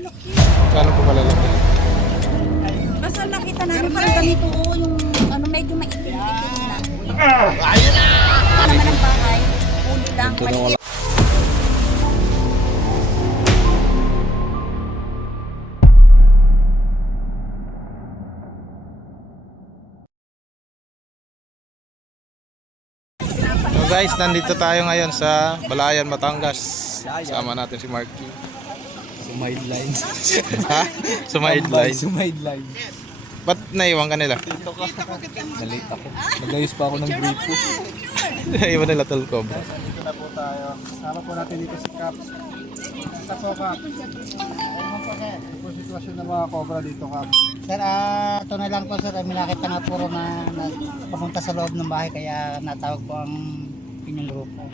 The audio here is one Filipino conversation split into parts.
Kano po kalalaki? Basta nakita namin parang ganito yung ano medyo maitim na. Ayun na! Naman ang bahay, ulo lang, maliit. So guys, nandito tayo ngayon sa Balayan, Batangas. Sama natin si Marky. Sumide line. Ha? Sumaidline. Sumide line. Ba't naiwan ka nila? Nalate ako. Nagayos pa ako ng gripo. Iwan nila Tulkob. Dito na po tayo. Sama po natin dito si Caps. Sa po, Caps. Ayun po, sir. Ito po sitwasyon ng mga cobra dito, Caps. Sir, ito na lang po sir, may nakita na puro na papunta sa loob ng bahay kaya natawag po ang inyong grupo.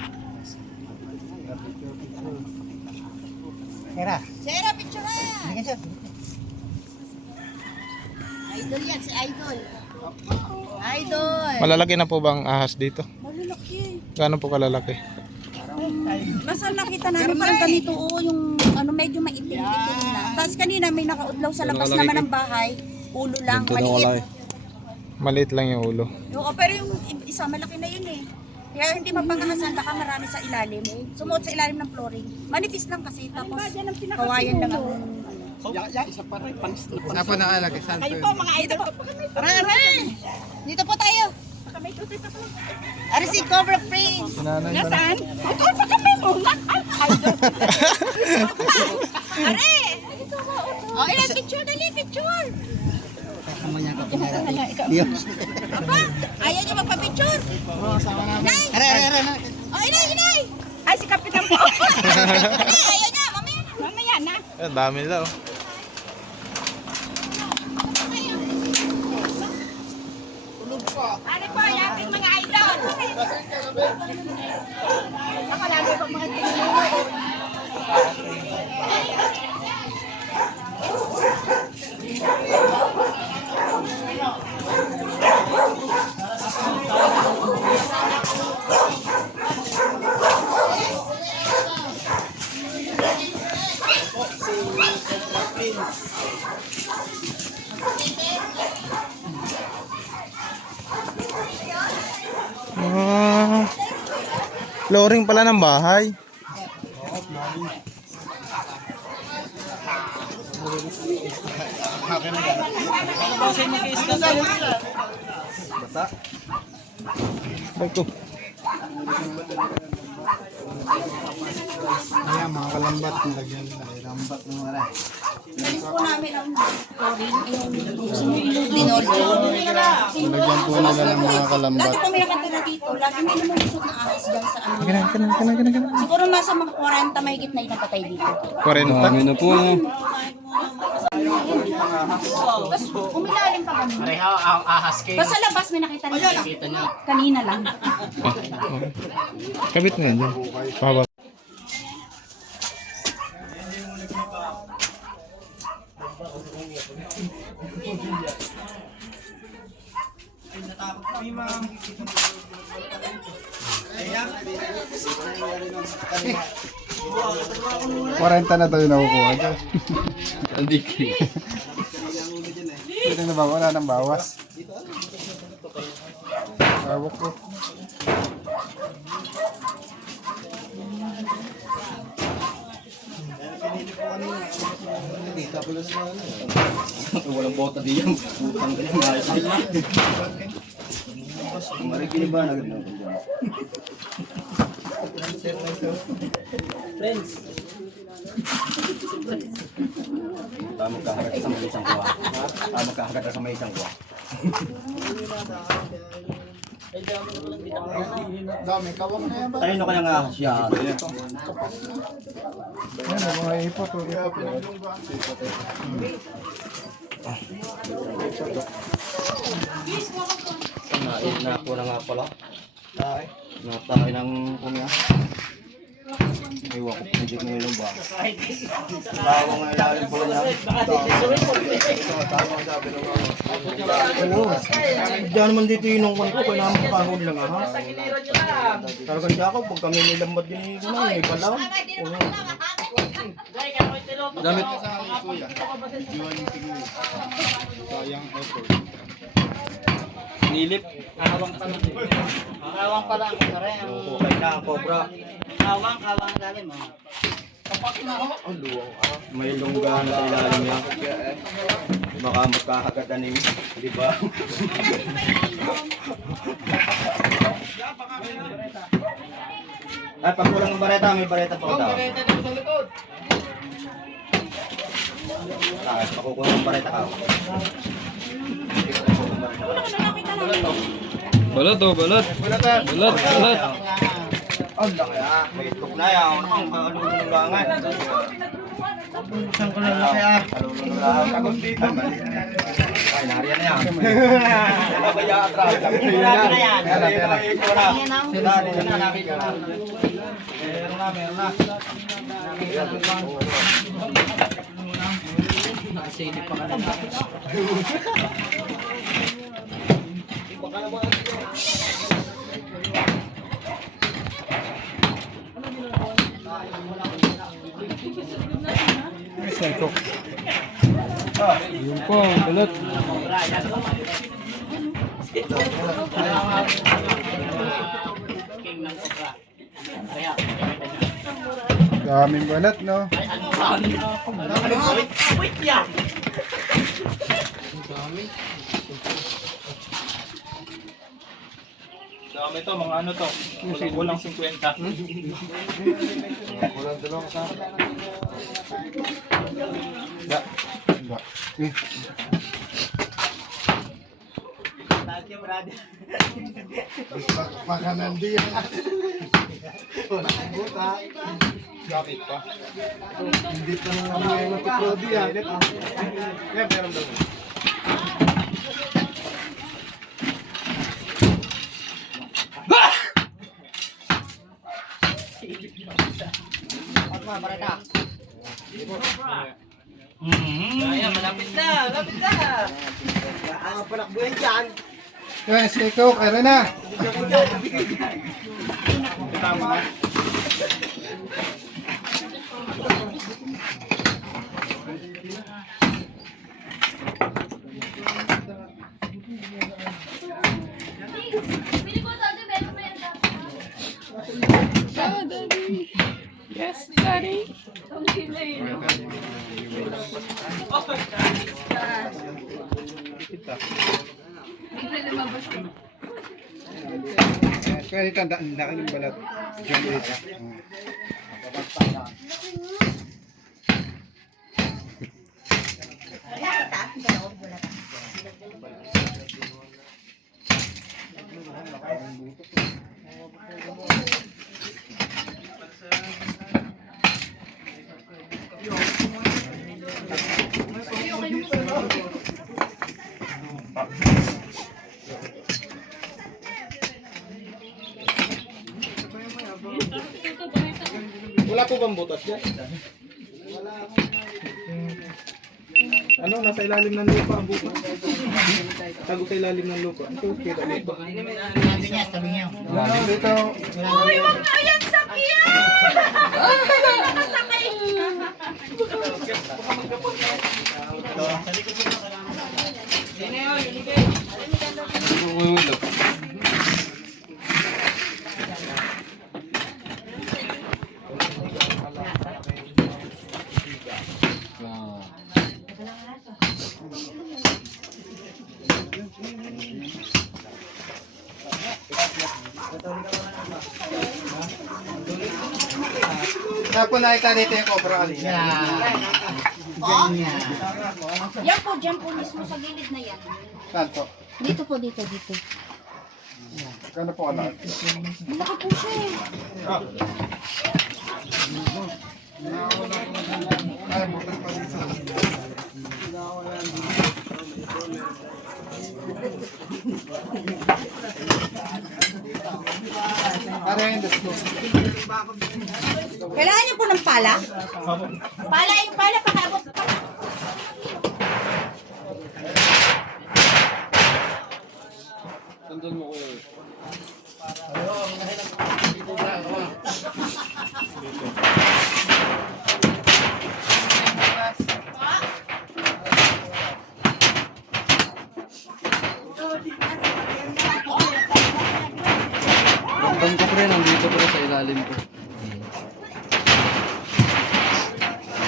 Sera, Sera, picture na! sige sir. Idol yan, si Idol. Idol! Malalaki na po bang ahas dito? Malalaki. Gano'n po kalalaki? Basta nakita namin parang ganito yung ano medyo maitim na. Tapos kanina may nakaudlaw sa labas naman ng bahay, ulo lang, maliit. Maliit lang yung ulo. Oo, pero yung isa malaki na yun eh. Kaya hindi mapangahasan, baka marami sa ilalim. Sumuot sa ilalim ng flooring. Manipis lang kasi, tapos kawayan lang ang... Saan po nakalaki? Saan po? Mga idol ko. Dito po tayo. Ari si Cobra Prince. Nasaan? Ito pa kami mo. Ari! Oh, ilan picture, dali picture. Kasama niya ako pinara. Diyos. Ayaw niyo magpa-picture? Inay! Are. Oh, inay! Ay, si Kapitan po. Inay, ayaw niya. Mamaya na. Ang dami nila oh. Ano po, yung ating mga idol? Nakalagi po mga tinulungan. Flooring pala ng bahay. Bago. Ayan, mga kalambat. Nilagyan nila. Lambat ng mga rin. Nalis po namin ang flooring, yung dinolyo. Nilagyan po nila ng mga kalambat. Dati po may nakatira dito, lagi may lumusot na ahas dyan sa ano. Gana. Siguro nasa mga 40 mahigit na inapatay dito. 40. Dami na po. Tapos umilalim pa kami. Basta labas may nakita rin. Kanina lang. Kabit na yan dyan. Pahaba. Kwarenta na tayo nakukuha dyan. Hindi ki. Pwede na ba? Wala nang bawas. Tawag ko. Walang bota diyan. Putang ina, maayos nila. Marikini ba na ganun? Friends. Tama ka hagad sa may isang kuha. Tama ka hagad sa may isang kuha. Dami, kawang na yan ba? Tayo na kaya nga siya. Yan, mga ipot. Nakuha na nga pala. Natay ng kumya. Iwan ko pwede ko yung ba. Bawa nga ilalim po niya. Diyan naman dito yung nungkon ko. Kailangan mo pahuli lang ha. Talagang siya ako. Pag kami nilambat din yung may palaw. Damit. Sayang effort. Nilip. Kawang pala ang sir. Hukay na ang cobra. Kawang lalim oh. May lungga na sa ilalim niya. Baka magkakagatan ni, di ba? Ay, pag kulang ng bareta, may bareta pa daw. Ay, pakukuha ng bareta ka. Balot oh, balot. Balot, balot. Ang laki ah. May itlog na yan. Ang kalulungangan. Saan ko lang laki ah. Kalulungangan. Tagos dito. Ay, nariyan na yan. Nabaya atrás. Marami na yan. Meron na. Yun po, balot. Daming balat, no? Dami to, mga ano to. Kulang 50. Walang dalawang kasama. Makanan din. Walang buta. Gamit pa. Hindi pa nang naman yung matiklodi yan. Yan, meron daw. Yan, si Coke, ano na? Tama na. Yes, Daddy. Kaya tanda, laki ng balat. Diyan dito. Wala po bang butas dyan? Ano, nasa ilalim ng lupa ang butas. Tago sa ilalim ng lupa. Ito, kita dito. Sabi niya. Dito. Uy, wag na yan, sakyan! Nakasakay. Tapos nakita dito yung cobra kanina. Yan po, dyan po mismo sa gilid na yan. Saan po? Dito po, dito. Kano po anak? Malaki po siya eh. Ay, butas pa dito. Ano yung disclose? Kailangan niyo po ng pala? Pala, yung pala, pakaabot pa. Tandun mo ko yun. pre, nandito pre sa ilalim ko.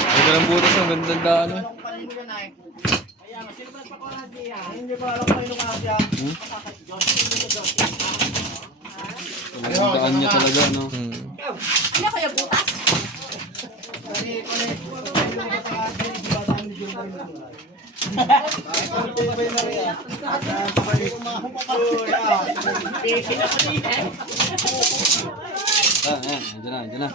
Ganda ng butas, ang ganda ng daan. Hindi ba alam kayo nung asya? Ang daan niya talaga, no? Ano kaya butas? Ayan, andyan na.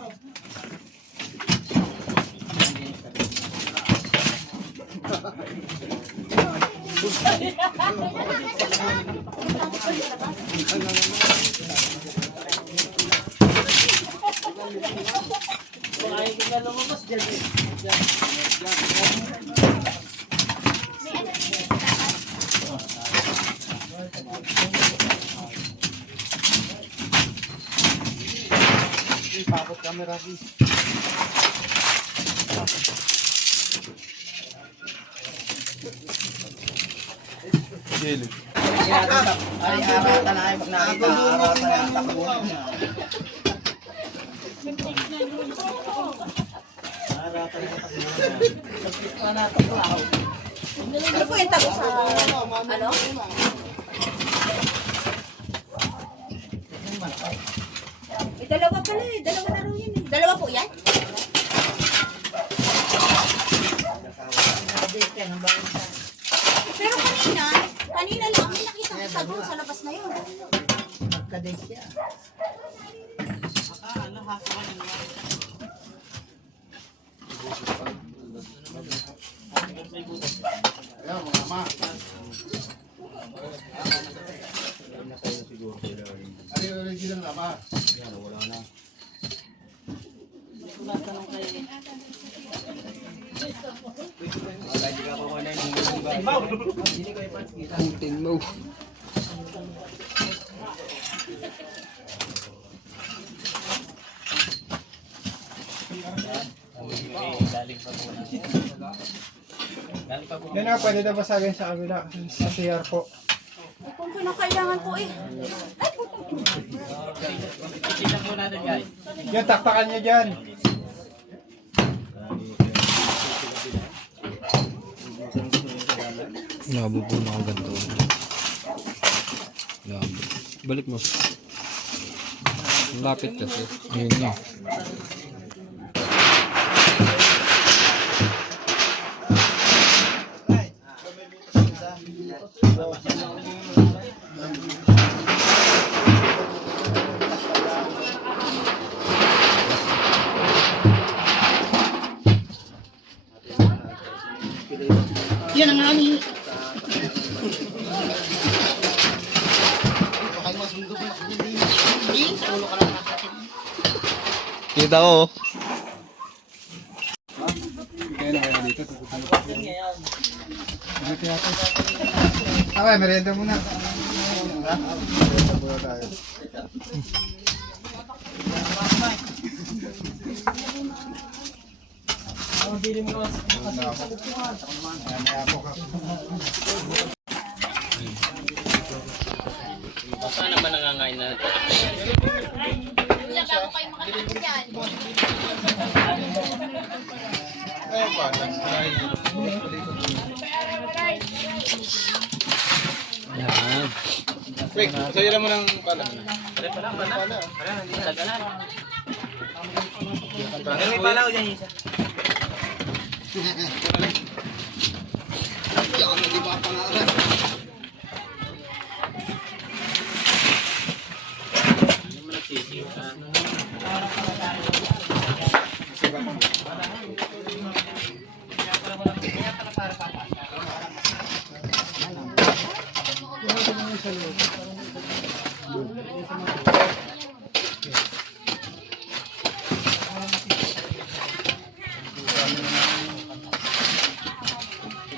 Pakot camera, please. Ay, aratan na ay pag nakita. Aratan na ang takbo. Ano po yung tago sa... Ano? Dalawa pala eh. Dalawa na rin yun eh. Dalawa po yan? Pero kanina lang, may nakita ko sa doon sa labas na yun. Magkadate siya. Ayan, mga ma. Ano yung original na ma? Putin mo. Yan na, pwede na basagin sa kabila. Sa CR po. Kung kinakailangan po eh. Yan, taktakan nyo dyan. Labo po na ang ganito. Labo. Balik mo. Lapit kasi. Ayun nga. Yan ang aming... Kita ko. Okay, merienda muna. Merienda muna tayo. Saan naman nangangain na ito? Yan. Wait, sa'yo lang mo ng pala. May palaw dyan isa.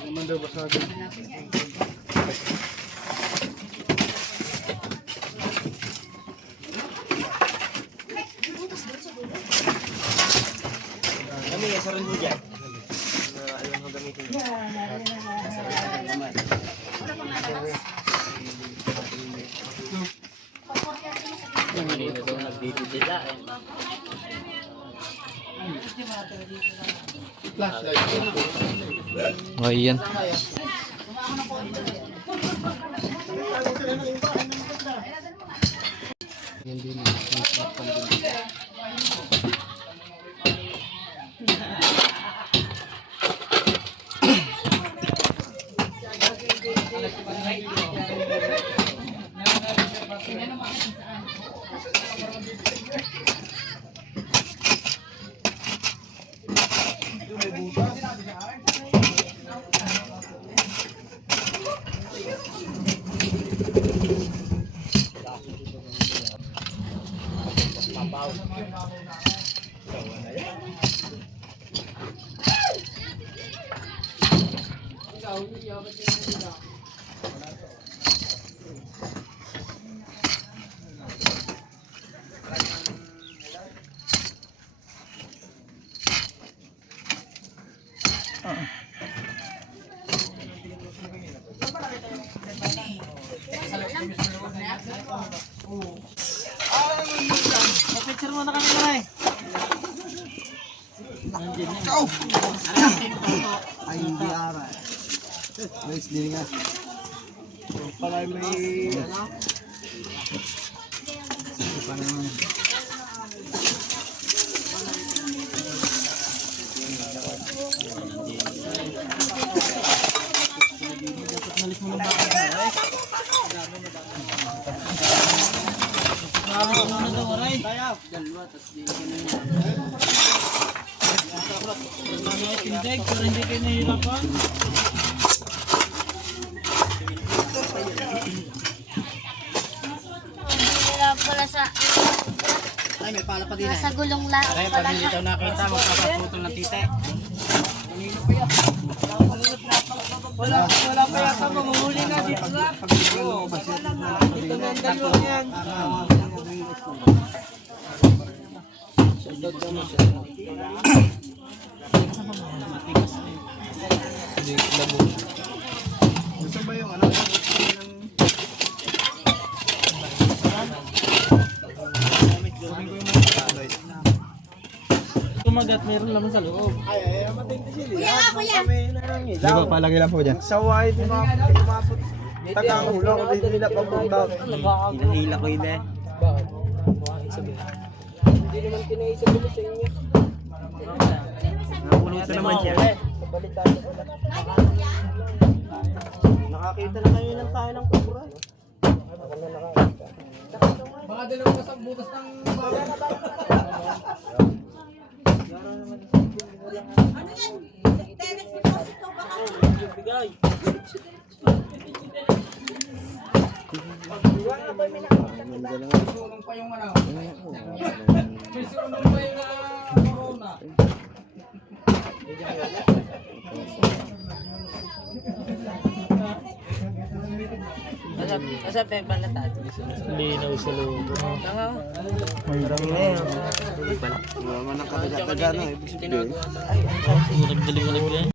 Naman daw basagin. Kami, saran mo dyan. Ayaw mo gamitin. Kanina daw Dito sila eh. Okay yan. Ay, hindi ara. Nice din nga. Pala may... Wala pala sa Ay, may pala pa din nasa gulong lang Ay, pala pag hindi daw nakita, magpapaputol ng tite. Wala pa yata mamuhuli na dito na. Dito na ang dalawang yan. Gusto ba yung ano? Kumagat, meron naman sa loob. Ay, matindi sila. Kuya, kuya. Kami na lang Di ilaw. ba, palagay lang po dyan. Sa white, umapot. Tagang ulo, hindi nila pagpunta. Hinahila ko yun eh. Napulutan naman siya. Nakakita na kayo ng tayo ng kubra. Baka dalawang sa butas ng bayan. Ano yan? Direct deposit ko baka. Susunong pa yung ano. May susunong pa yung corona. Linaw sa loob. Wala man ang kataga-taga na. Dali-walag yan.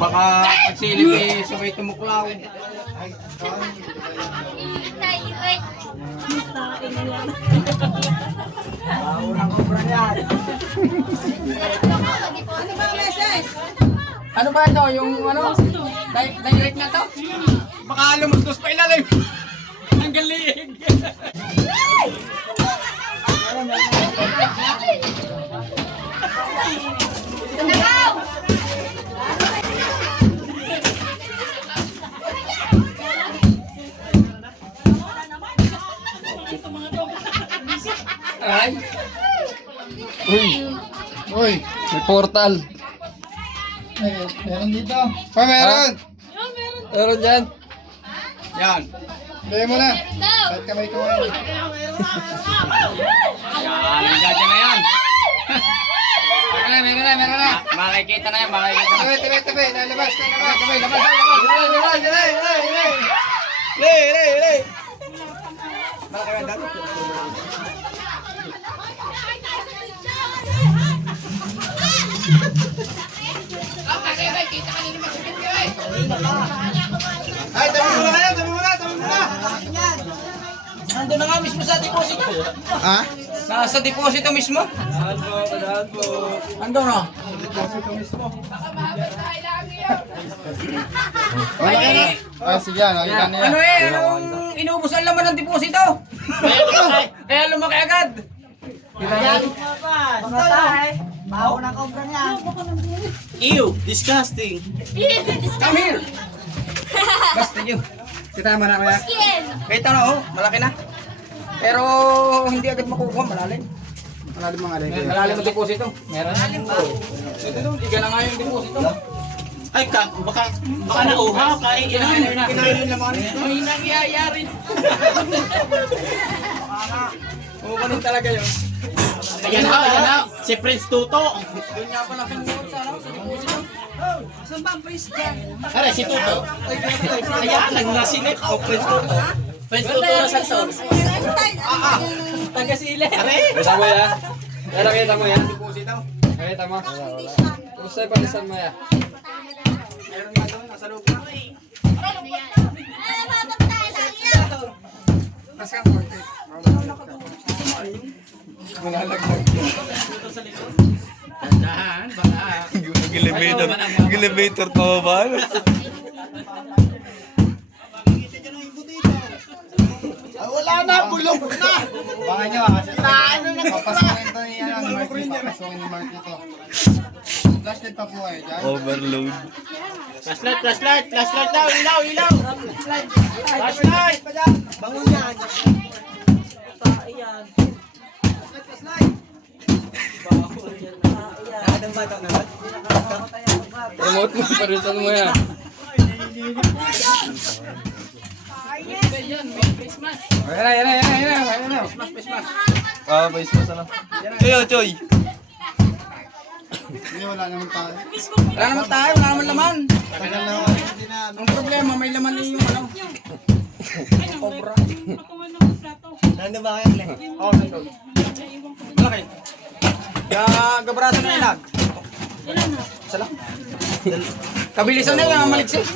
Baka pagsilip eh, sabay tumuklaw. Ano ba meses? Ano ba ito? Yung ano? Direct na to? Baka lumustos pa ilalim. Ang galing! Ay! Uy, may portal. Meron dito. Pa, meron. Meron dyan. Yan. Bigay mo na. Kahit kamay ko ngayon. Yan, nandiyan na yan. Meron na. Makikita na yan, makikita na. Tabi. Lalabas. Labas. Lay. Malaki ba dati? Ay, tabi mo na kayo. Tabi mo na. Nandun na nga mismo sa deposito. Ah? Nasa deposito mismo. Ando na. Sige, nakita niya. Ano anong inuubos ang laman ng deposito? Kaya lumaki agad. Ew, disgusting. Come here. Basta yun. Kita mo na kaya. Kahit ano, malaki na. Pero hindi agad makukuha, malalim. Malalim mga alay. Malalim ang deposito. Meron. Ito, iga na nga yung deposito. Ay, baka nauha. Kinain yung laman. May nangyayari. Kukunin talaga yun. Ayan na. Si Prince Tuto. Doon nga pala kinuha sa deposito. Saan ba ang priest dyan? Aray, si Tuto. Ayan, nagnasinip. O, Prince Tuto. Prince Tuto na sa source. Taga-sile. Kita mo yan? Nakita mo yan? Deposito. Nakita mo? Gusto yung palisan mo yan? Meron nga doon, nasa loob na. Dahan, baka. Elevator pa ba? Wala na, bulog na! Baka nyo kasi papasukin to niya ang mark nito. Papasukin yung mark nito. Flashlight pa po kayo dyan. Overload. Flashlight daw, ilaw. Flashlight. Bangon yan. Nakadang bata naman. Remote mo, parisan mo yan. Ayan na. Ah, bais mo sana. Ayo, Choy. Hindi, wala naman tayo. Wala naman tayo, wala naman laman. Tagal na. Ang problema, may laman din yung ano. Cobra. Nandun ba kayo, Glenn? Oo, nandun. Malaki. Gabrasa na ilag. Isa lang. Kabilisan na yung maliksik.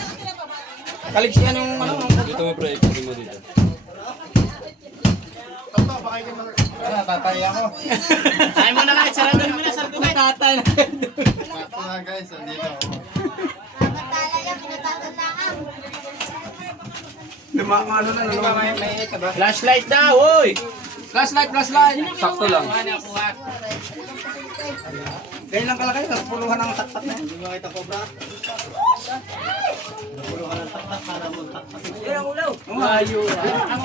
Kaliksihan yung ano. Dito mo, pre. Ipagin mo dito. Tatay ako. Ay mo na kahit sarado mo na sarado na. Tatay na. Sakto na guys, andito ako. Ano na, may ito ba? Flashlight daw, oy. Flashlight. Sakto lang. Ganyan lang kalaki, sa puluhan ng takpat na. Hindi mo kita cobra? Yan ang ulaw. Ayo. Ang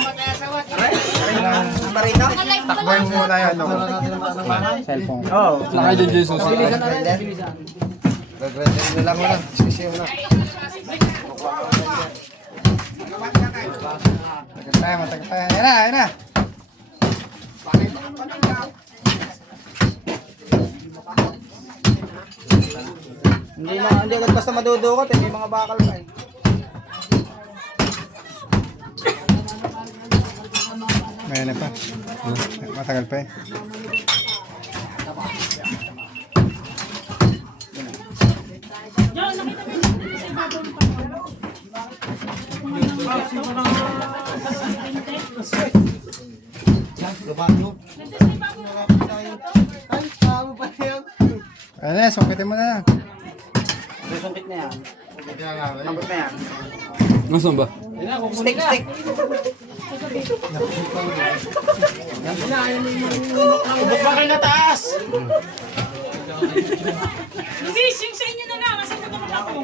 barita. Takboy mo muna yan. Cellphone. Oo. Nakay dyan dyan susi. Bilisan na rin. Gagrantin na lang muna. Diskusyon na. Matagal tayo. Ayan na. Hindi agad basta madudukot, may mga bakal pa eh. Ayan na pa. Matagal pa eh. Ayan na, sukitin mo na. Susungkit na yan. Nabot na yan. Nasaan ba? Stick. Ubok ba kayo na taas? Luis, yung sa inyo na lang. Kasi naman ako.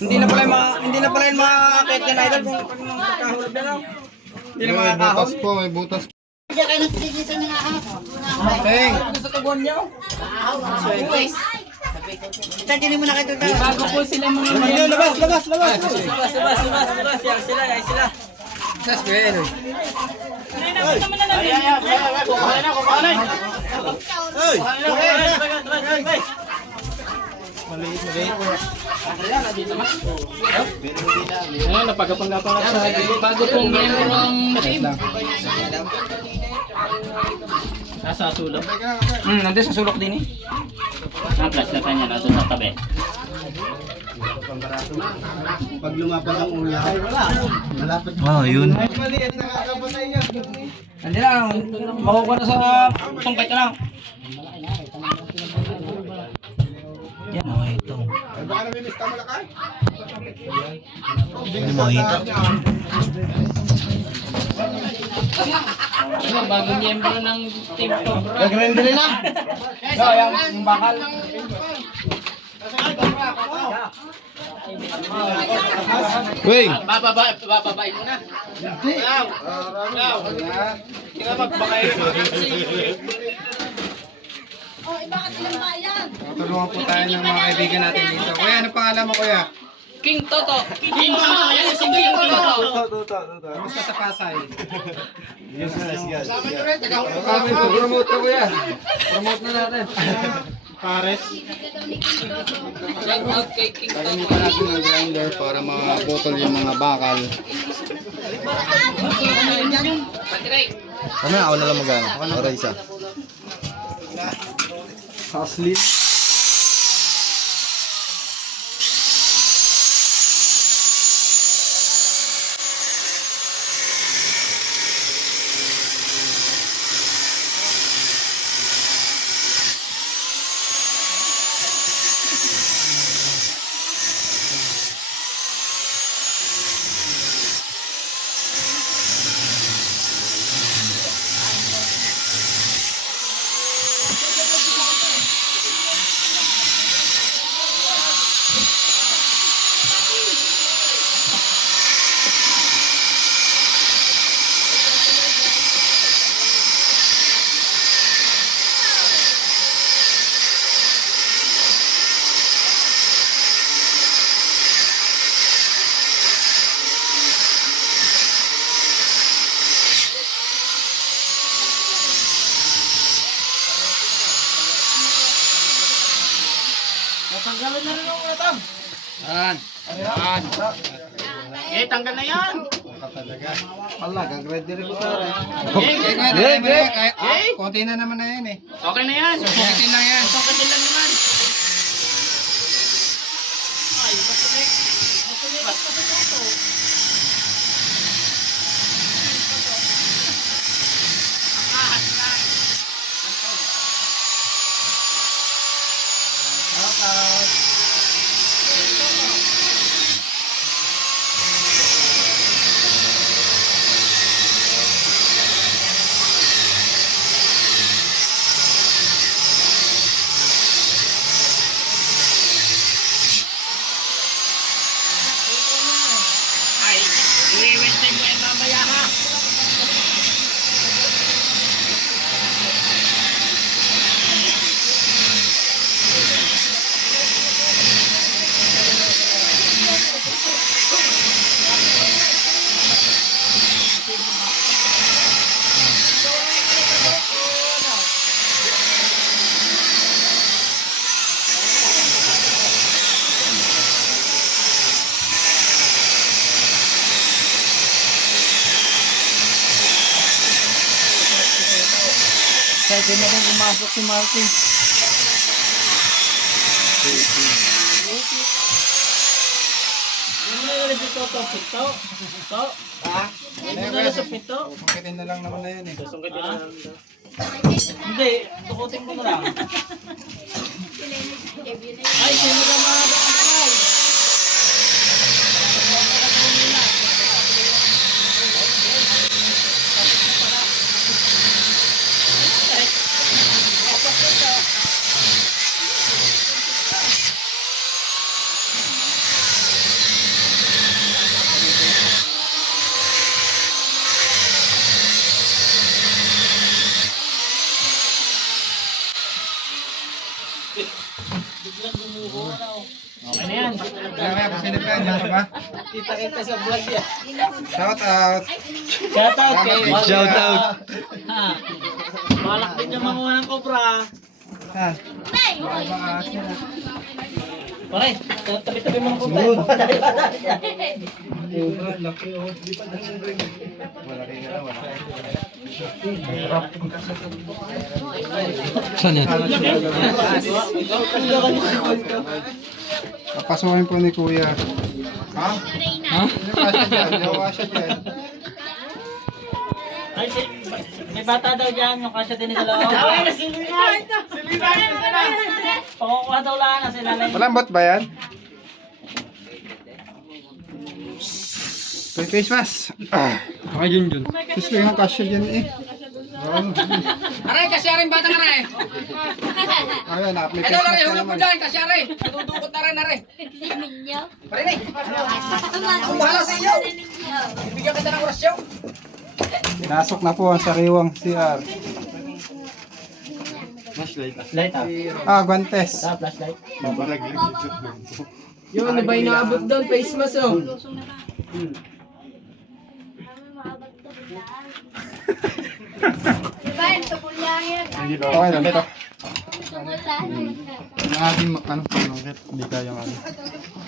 Hindi na pala yung mga akit yan idol kung pagkahulog na lang. Hindi na mga kahon. May butas po. Teng. Sa tubuan niyo. Bago po sila mga Labas. Yan sila. Sas, well. Ay, naman naman na namin. Kukuhanan. Ayan, napagapang-gapang ka sa bago pong member ang team. Nasa sulok. Nandun sa sulok din eh. Ang flash na kanya nasa sa tabi. Pag lumapag ang ulan, malapit. Ah, yun. Maliit na kakapatay niya. Hindi na, makukuha na sa sungkay ka lang. Yan, makita. Ay, baka namilis ka malakay. Hindi makita. Bagong miyembro ng team ko, bro. Gagrendere na. So, yung bakal. Uy! Bababain mo na. Hindi ka magbakay. Oh, iba ka silang bayan. Tulungan po tayo ng mga kaibigan natin dito. Kuya, ano pangalan mo kuya? King Toto. King Toto. Yan si King Toto. Kamusta sa Pasay? Yes. Promote ka kuya. Promote na natin. Pares. Shout out kay King Toto. Kalimutan natin ng grinder para mabotol yung mga bakal. Patiray. Ano, ako na lang mag-ano. Para isa. Haslin. Eh, tanggal na yan. Wala, gag-grinder ko tayo. Eh, Konti na naman na yan eh. okay na yan. Susukitin lang yan. Sukitin lang naman. Ay, masulik. Ay, i-wait mo yan mamaya ha. Pwede na rin pumasok si Martin. Ano na yung dito to? Pito? Pito? Ha? Ano na sa pito? Susukitin na lang naman na yan eh. Sukitin na lang daw. Hindi, tukutin ko na lang. Ay, sino na mga bakal? Okay na yan. Kaya sino pa yan? Yan pa ba? Kita-kita sa vlog yan. Shout out! Shout out kay Shout out. Ha. Balak din yung mga ng cobra. Saan? Pare, tabi-tabi mo ng cobra. Laki oh. Saan yan? Papasukin po ni Kuya. Ha? Ha? Kasya dyan. Yawa siya dyan. May bata daw dyan, yung kasya din sa loob. Pakukuha daw lang na sila lang. Malambot ba yan? Ito yung face mask. Okay, Junjun. Gusto yung kasya dyan eh. Aray, kasya rin bata na rin. Ayun, na-apply face Ito mask rin, na hulog mo naman. dyan, kasya rin. Tutukot na rin na rin. Parinig. Ang bahala sa inyo. Ibigyan kita ng orasyon. Pinasok na po ang sariwang CR. Light ah. Guantes. Flashlight. Yun, ano ba inaabot doon? Face mask oh. Okay lang ito. Naging panungkit. Hindi kaya ano.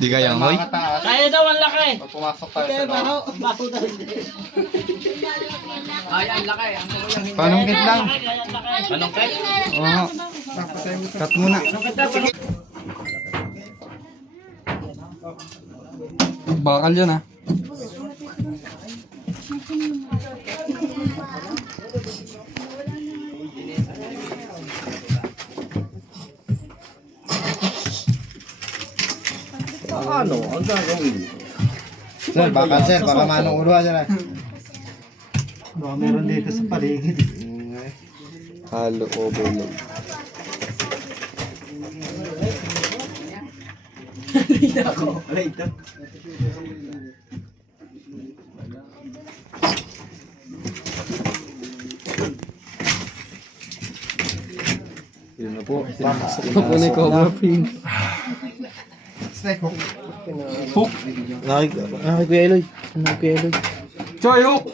Di kaya ang hoy. Makataas. Kaya daw ang laki. Pag pumasok tayo sa loob. Ay, ang laki. Ang yung hindi. Panungkit lang. Anong kay? Oo. Cut muna. Bakal yan ah. Sir, baka manong ulo dyan. Baka meron dito sa paligid. Halo overload. Yun na po. Pinasok na po ni Cobra Pin. Snake hook. Kuya Eloy. Kuya Eloy. Choy hook!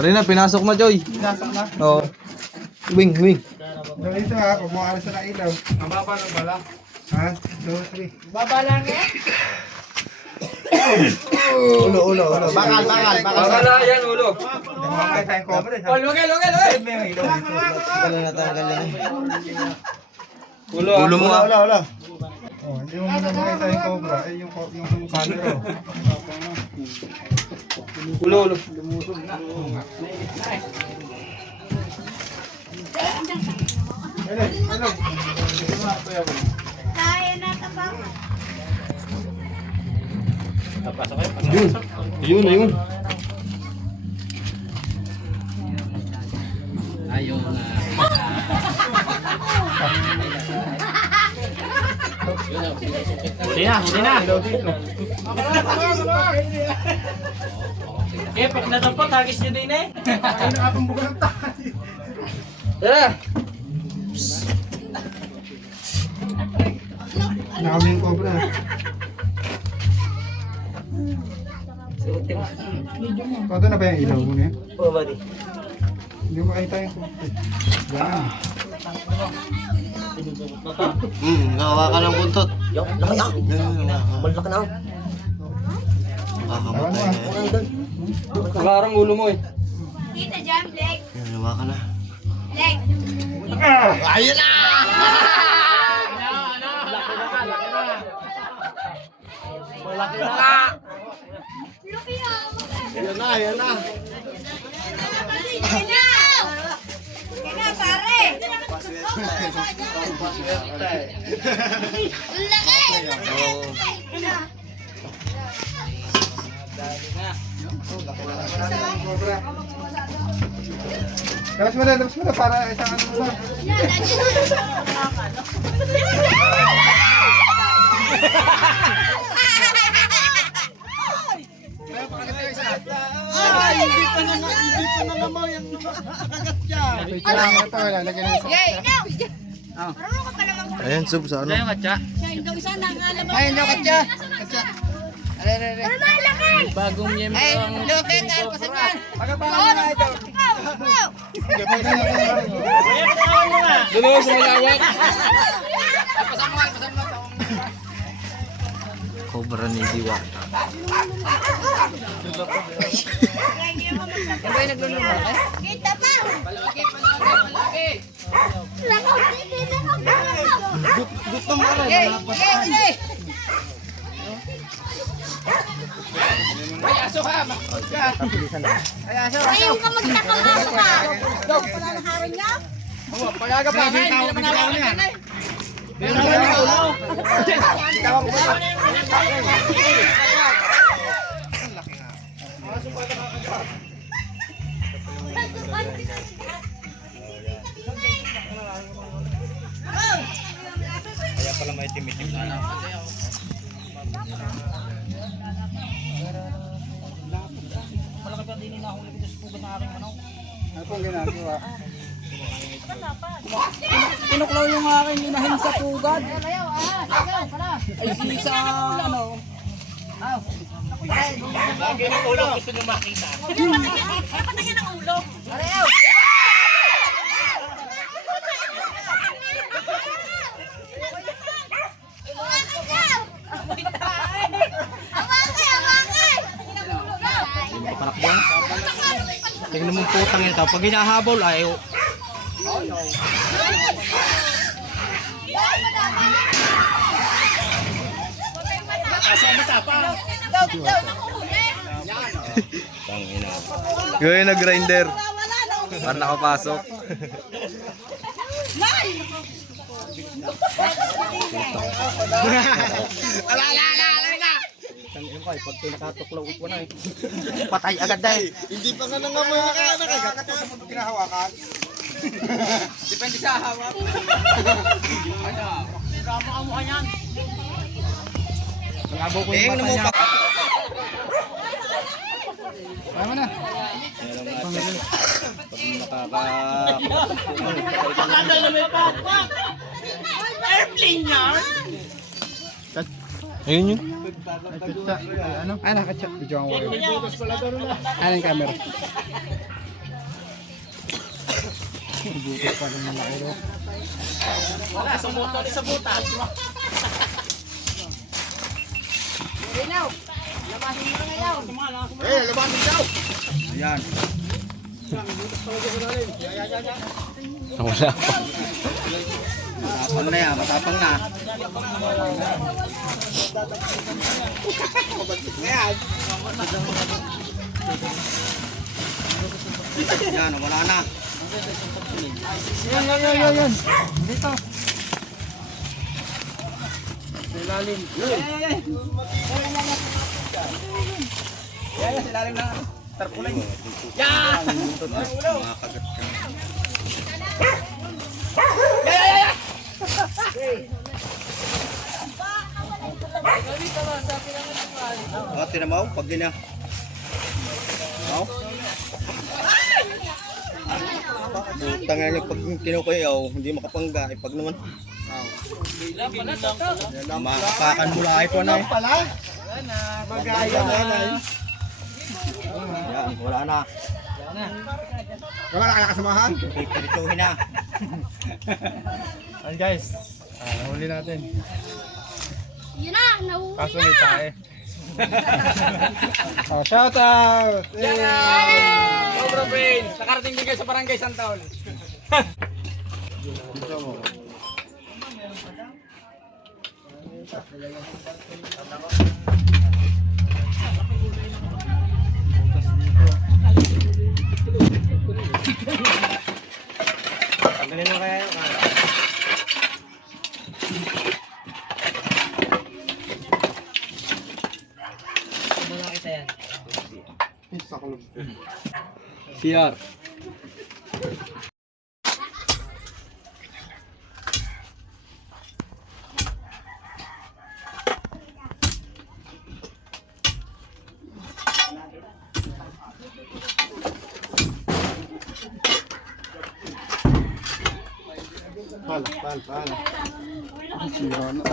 Ari na, pinasok na, Joy. Pinasok na. Oo. Wing. Dito ha, pag mo alas na ilaw. Ang baba ng bala. Ha? 2, 3. Baba lang eh. Ulo. Bakal. yan, ulo. Huwag tayong cover eh. Lugay. Wala na tanggal yan eh. Ulo mo ah. Wala. Oh, hindi mo muna makita yung cobra. Eh, yung camera. Ulo. Yun. Hindi na. Eh, pag natampot, hagis nyo din eh. Tara. Nakami yung cobra. Pato na ba yung ilaw mo niya? Oo, buddy. Hindi mo makita yung cobra. Yan. Gawa ka ng buntot. Laki ah. Malaki na. Kakamatay na yan. Parang ulo mo eh. Kita dyan, Blake. Yan, gawa ka na. Blake. Ayun na! Malaki na. Lupi ah. Yan na. Yan na, pare. Laki. Labas mo na para isang ano mo lang. Ayan, sub sa ano? Ikaw isa na nga naman. Ayun daw katya. Ano ba ang laki? Bagong miyembro ang... Lupit, pasaman. Pagkapangan na ito. Dalawa sa malawak. Cobra ni Diwata. Kita pa. Malutong ka rin. Ay, aso ka! Ayaw ka magtakamasok ka. Wala na harin niya? Palaga pa, hindi naman alam yan. Kaya pala may itim-itim na. Ano pong ginagawa? Tinuklaw yung aking inahin sa pugad. Ay, sa ano. Patingin ang ulo. Parakbang. Tingnan mo putang ito. Pag hinahabol ay tangina. Gawin na grinder. Para nakapasok. Tangina ka, pag pinakatuklaw ko na eh. Patay agad na eh. Hindi pa nga nangamoy ka na kagkakatuwa mo kinahawakan. Depende sa hawak. Malabo ko yung mata niya. Kaya mo na. Airplane yan. Ayun yun. Ano? Ay, nakatsa. Video ang wala. Ano yung camera? Bukas pa rin malaki ro. Wala, sa motor, sa butas. Eh, labasin daw! Ayan. Wala pa. Matapang na yan, matapang na. Yan, wala na. Yan. Dito. Silalim. Yan, silalim na. Tarpulay. Yan! Makagat ka. Oh, tinamaw, pag gina. Oh. Tanga niyo pag kinukuyaw, hindi makapangga, eh, pag naman. Makapakan mula ay po na eh. Magaya na. Yan, wala na. Wala na kaya kasamahan? Pipirituhin na. Ayan guys. Nahuli natin. Yun na, nauwi Kaso na. may tae. Oh, shout out! Cobra Brain! Nakarating din kayo sa Barangay Santaol. Tanggalin mo kaya yung CR. Pala. Sira na.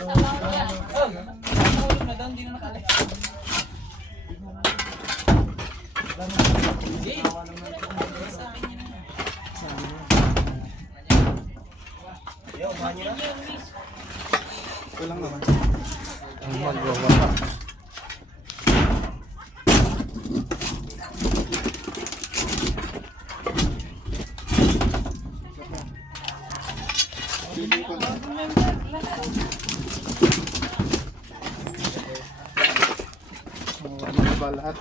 Ito lang naman. Ang magwawala. Ano na ba lahat?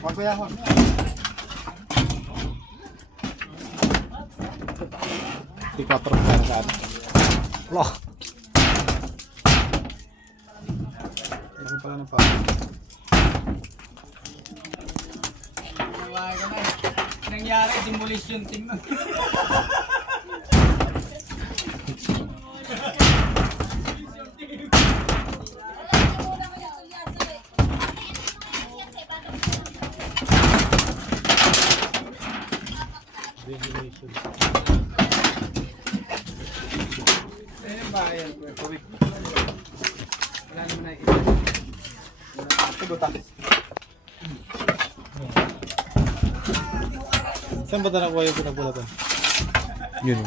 Wag kuya, wag. Di 4 para sa atin. Loh. Laki pala ng pa. Nangyari, demolition team. Bayan ko ito. Wala naman na ito. Butas. Saan ba nakuha yung pinagulatan? Yun.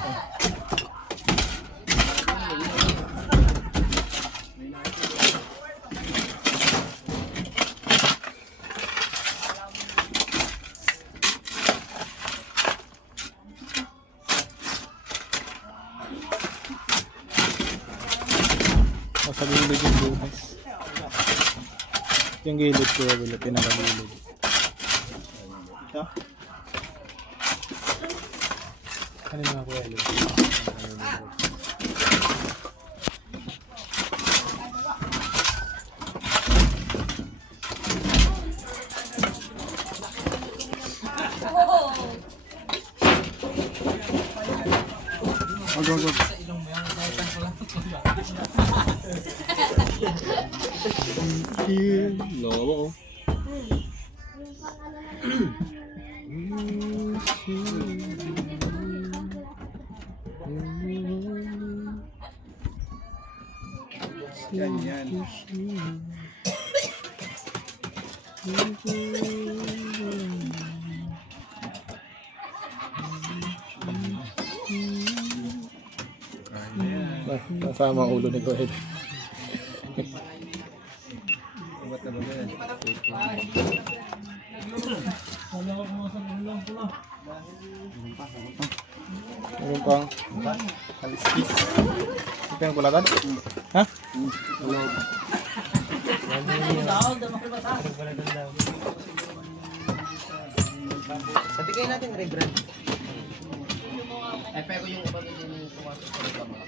Nasa gilid yung butas. Yung gilid ko wala pinakagilid. Ito? Ano mga kuya ulit? Lawa ko. Ganyan. Kasama ang ulo ni Kuya. Meron pang kaliskis. Ito yung kulatan? Ha? Patigay natin, rebrand. Ay, pero yung iba din yung tumasok sa mga.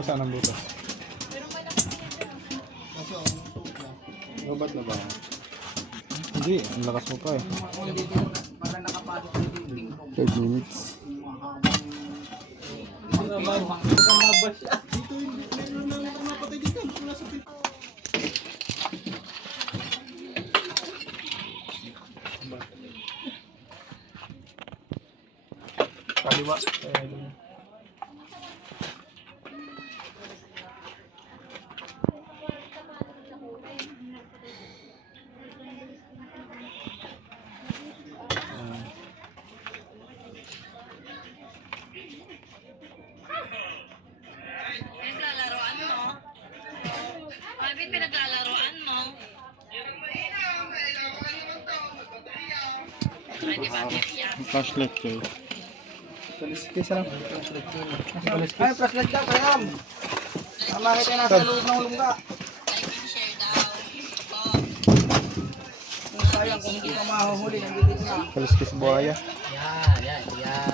Saan ang butas? Lobat na ba? Hindi, ang lakas mo pa eh. 5 minutes. Kaliwa. Pinaglalaroan mo. Marvin, pinaglalaroan mo. Ay, di ba, Maria? Flashlight kayo. Kaliskis lang. Ay, flashlight ka, kayam. Makita na sa loob ng lungga. Like and share daw. Oh. Kung sayang, kung hindi ka mahuhuli, nandito na. Kaliskis buhaya. Yan.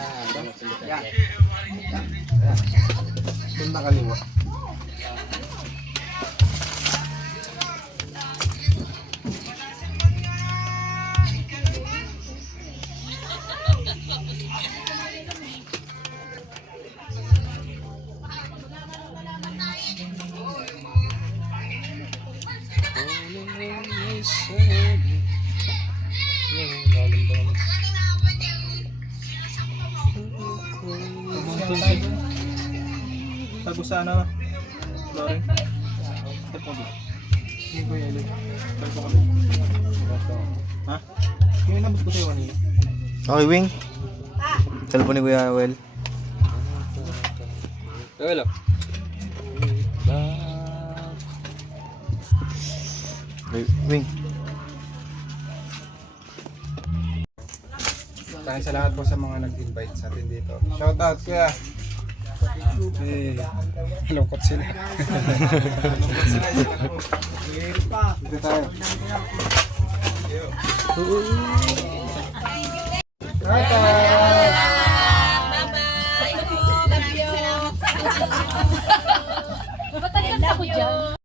Doon na kaliwa. Tago sana. Loring. Tago mo. Hindi ko yan. Tago kami. Ha? Yung nabos ko tayo kanina. Okay, Wing. Telepon ni Kuya Well. Wala. Wing. Dahil sa lahat po sa mga nag-invite sa atin dito. Shout out kuya. Lungkot sila. Lungkot sila. Dito tayo. Ba't ang ganda ko dyan?